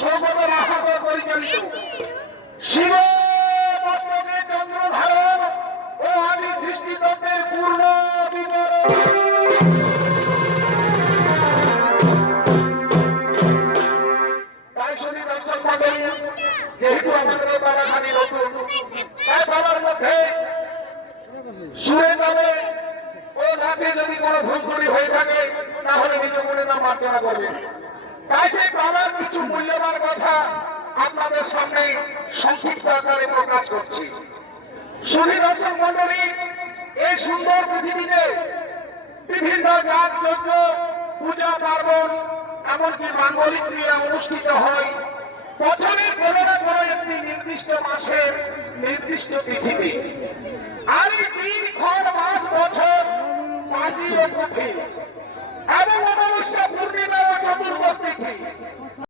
সৌগত মাহাতো পরিচালিত শিব মস্তকে চন্দ্র ধারণ ও আদি সৃষ্টিতত্ত্বের পূর্ণ বিবরণ। তাই শুনি দর্শক মন্ডলী, যেহেতু আমাদের বারাখানি নতুন, তাই বলার মধ্যে সুরে তালে ও নাচে যদি কোনো ভুল ত্রুটি হয়ে থাকে তাহলে নিজ মনে না মার্জনা করবেন। তাই সেই পালার কিছু মূল্যবান কথা আপনাদের সামনে সংক্ষিপ্ত আকারে প্রকাশ করছি। শুনি দর্শক মন্ডলী, এই সুন্দর পৃথিবীতে বিভিন্ন জাত যজ্ঞ, পূজা পার্বণ, এমনকি মাঙ্গলিক ক্রিয়া অনুষ্ঠিত হয় বছরের কোনো না কোনো একটি নির্দিষ্ট মাসের নির্দিষ্ট তিথিতে। আর এই দিনক্ষণ, মাস, বছর, পাঁচই ও পুঁথি এবং অমাবস্যা, পূর্ণিমা ও চতুর্দশ তিথি